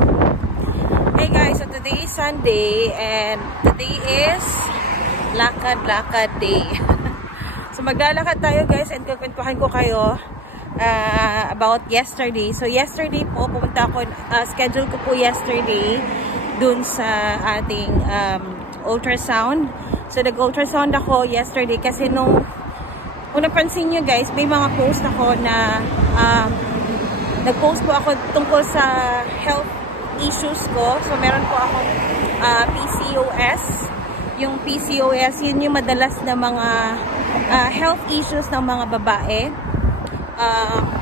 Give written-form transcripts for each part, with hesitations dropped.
Hey guys, so today is Sunday and today is lakad-lakad day. So maglalakad tayo guys and kukwentuhan ko kayo about yesterday. So yesterday po, pumunta ako, schedule ko po yesterday dun sa ating ultrasound. So nag-ultrasound ako yesterday kasi nung napansin nyo guys, may mga post ako na nag-post po ako tungkol sa health issues ko. So meron po akong PCOS. Yung PCOS, yun yung madalas na mga health issues ng mga babae.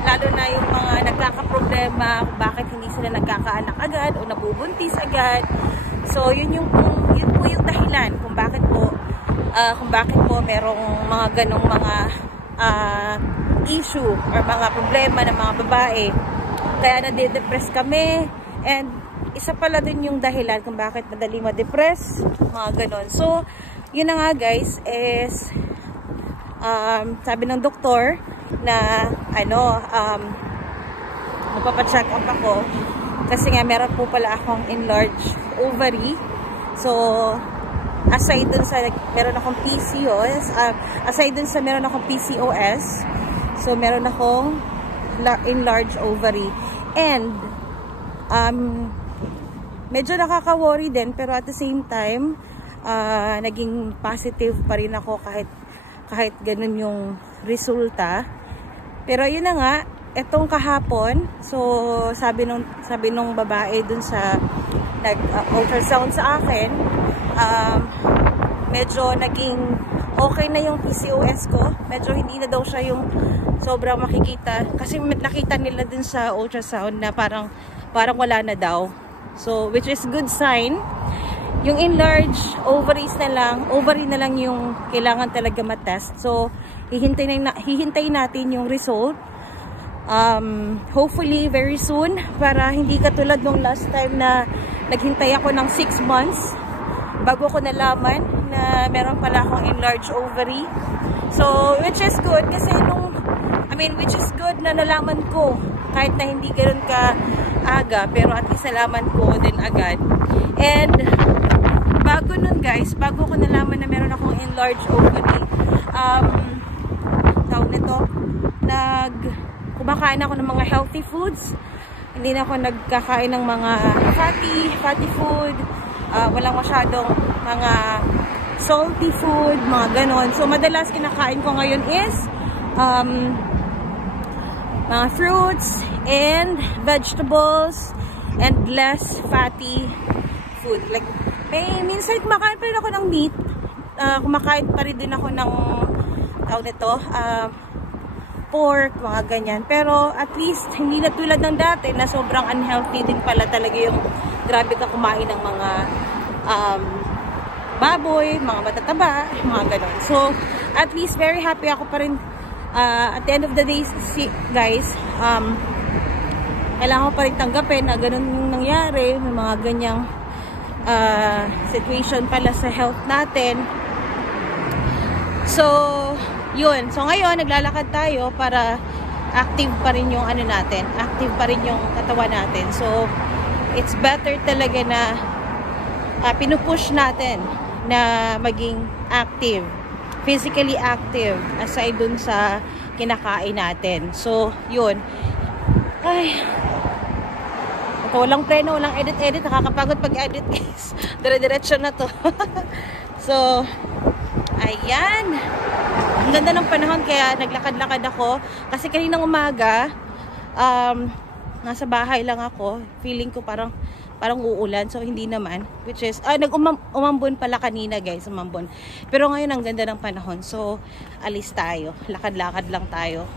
Lalo na yung mga nagkakaproblema kung bakit hindi sila nagkakaanak agad o nabubuntis agad. So yun po yung dahilan kung bakit po merong mga ganong mga issue or mga problema ng mga babae. Kaya nade-depress kami, and isa pala din yung dahilan kung bakit madali ma-depress, mga ganon. So yun na nga guys, is sabi ng doktor na magpapacheck up ako kasi nga meron po pala akong enlarged ovary. So aside dun sa meron akong PCOS, meron akong PCOS, so meron akong enlarged ovary. And medyo nakaka-worry din, pero at the same time naging positive pa rin ako kahit ganun yung resulta. Pero yun na nga, etong kahapon, so sabi nung babae dun sa nag-ultrasound sa akin, medyo naging okay na yung PCOS ko. Medyo hindi na daw siya yung sobrang makikita. Kasi nakita nila din sa ultrasound na parang wala na daw. So, which is good sign. Yung enlarged ovary na lang yung kailangan talaga matest. So, hihintayin natin yung result. Hopefully, very soon. Para hindi katulad nung last time na naghintay ako ng 6 months bago ko nalaman na meron pala akong enlarged ovary. So, which is good kasi which is good na nalaman ko kahit na hindi ganoon ka aga, pero at least nalaman ko din agad. And bago nun guys, bago ko nalaman na meron akong enlarged ovary, kumakain ako ng mga healthy foods. Hindi na ako nagkakain ng mga fatty food. Walang masyadong mga salty food, mga ganon. So madalas kinakain ko ngayon is mga fruits and vegetables and less fatty food. Like, minsan kumakain pa rin ako ng meat. Kumakain pa rin din ako ng pork, mga ganyan. Pero at least hindi na tulad ng dati na sobrang unhealthy din pala talaga yung grabe ka kumain ng mga baboy, mga matataba, mga ganon. So at least very happy ako pa rin. At the end of the day guys, kailangan ko pa rin tanggapin na ganun yung nangyari, may mga ganyang situation pala sa health natin. So yun, so ngayon naglalakad tayo para active pa rin yung active pa rin yung katawan natin. So it's better talaga na pinupush natin na maging active, physically active, aside dun sa kinakain natin. So yun, ito, walang preno, walang edit, nakakapagod pag-edit guys. Dire-diretso na to. So ayan, ang ganda ng panahon kaya naglakad-lakad ako. Kasi kaninang umaga, nasa bahay lang ako. Feeling ko parang uulan. So hindi naman. Which is, umambon pala kanina guys, umambon. Pero ngayon ang ganda ng panahon. So alis tayo. Lakad-lakad lang tayo.